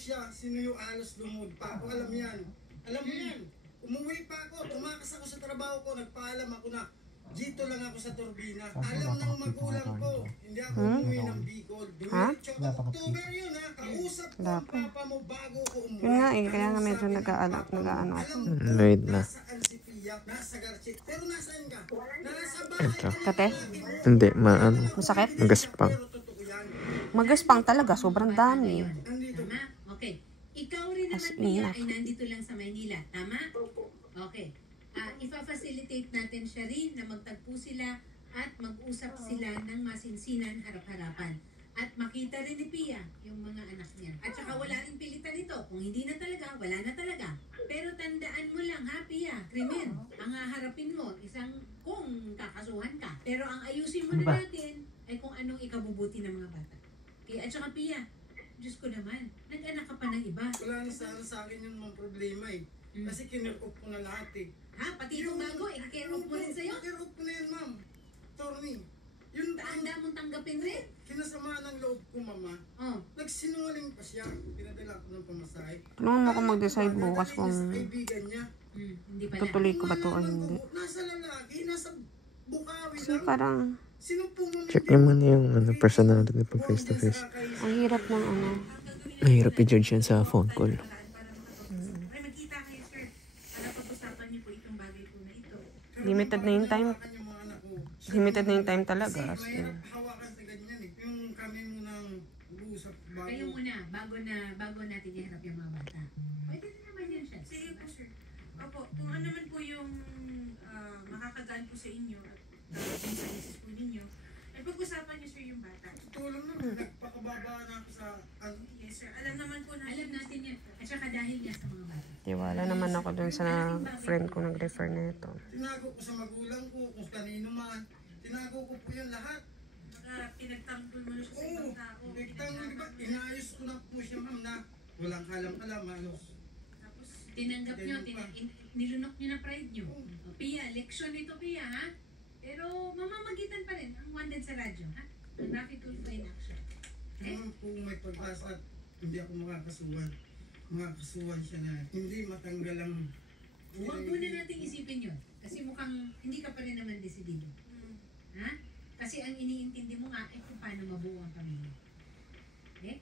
siya, sino yung alos lumod pa ako, alam yan. Alam mo yan. Umuwi pa ako, tumakas ako sa trabaho ko, nagpaalam ako na dito lang ako sa turbina. Alam ng magulang ko, hindi ako umuwi ng Bicol. Dumiretso ako, October yun ha, kausap ko ang papa mo bago ko umuwi. Yun nga eh, kaya nga medyo nag-aano ako. Wait na. Nasaan si Pia? Nasa Garchit. Pero nasaan ka? Nasa bahay ka. Kate, Hindi, maano. masakit? Magaspang. Magaspang talaga, sobrang dami. Tama? Okay. Ikaw rin naman, Pia, ay nandito lang sa Maynila. Tama? Okay. Ipa-facilitate natin siya rin na magtagpo sila at mag-usap sila ng masinsinan harap-harapan. At makita rin ni Pia yung mga anak niya. At saka wala rin pilitan ito. Kung hindi na talaga, wala na talaga. Pero tandaan mo lang ha, Pia, krimen. Ang haharapin mo, isang kung kakasuhan ka. Pero ang ayusin mo na natin ay kung anong ikabubuti ng mga bata. Okay? At saka Pia, Diyos ko naman, nag-anak ka pa ng iba. Wala na sana sa akin yung mga problema eh. Kasi kinurkup ko na lahat eh. Ha? Pati itong bago, i-care-off mo rin sa'yo? Kinurkup ko na yan, ma'am. Attorney. Yung Handa mong tanggapin rin? kinasama ng loob ko, mama. Oh. Nagsinungaling pa siya. Pinadala ko ng pamasahe. Tulungan mo ako mag-decide bukas kung Sa kaibigan niya. Hindi pala. tutuloy ko ba to o hindi. Nasa lalaki, nasa Bukawi Kasi lang. parang, Sinupong mo Check naman yung personality pag face to face. ang hirap ng ano. Mahirap i-judge yan sa phone call. Ay, magkita kayo, sir. Para pag-usapan niyo po itong bagay po na ito. Limited na yung time. yung mga anak ko. Limited na yung time talaga. Kasi As in. mahirap hawakan sa ganyan eh. Yung kami munang mag-uusap bago. Kayo muna, bago natin iharap yung mga bata. Pwede na naman yan siya. Sige po, sir. Opo, kung ano naman po yung makakagaan po sa inyo at yung services po ninyo, ay pag-usapan niyo, sir, yung bata. Tulong na, nagpakababa na ako sa ano. Yes, sir. Alam naman po natin. Alam natin yan. At saka dahil nga sa mga bata. Tiwala naman ako dun sa friend ko nag-refer na ito. Tinago ko sa magulang ko, kung kanino man. Tinago ko po yan lahat. Pinagtanggol mo na siya sa ibang tao. Nagtanong, di ba? Inayos ko na po siya, ma'am, na walang kalam-kalam, ano. Tapos, Tinanggap nyo, nilunok nyo na pride nyo. O, Pia, leksyon ito, Pia, ha? Pero mamamagitan pa rin ang wanted sa radyo, ha? Ang Rocky Tulfo in action. Okay? Ma'am, kung may pag-asa at hindi ako makakasuhan, makakasuhan siya na hindi matanggal ang... Huwag muna nating isipin yun. Kasi mukhang hindi ka pa rin naman desidido. Ha? Kasi ang iniintindi mo nga ay kung paano mabuo ang pamilya. Okay?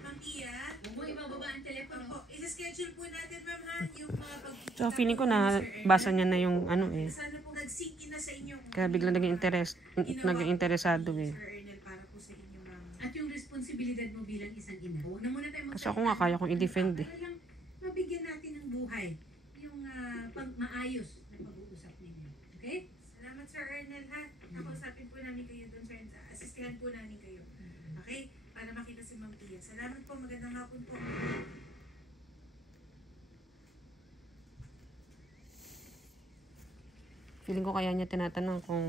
Ma'am Pia, Huwag mo ibababa ang telepono. opo, isa-schedule po natin, ma'am, ha? Yung mga pagkikita. So feeling ko na basa niya na yung ano eh. Sana po nag-sync in na sa inyo. Kaya biglang naging interesado eh. Sir Ernel, para po sa inyo, ma'am. At yung responsibilidad mo bilang isang ina. Huwag na muna tayo Kasi ako nga kaya kong i-defend eh. Para lang mabigyan natin ng buhay yung maayos na pag-uusap ninyo. Okay? Salamat, Sir Ernel, ha? Nakausapin po namin kayo doon, sir. Asistihan po namin kayo. Okay? Para makita si Ma'am Pia. Salamat po. Magandang hapon po. Feeling ko kaya niya tinatanong kung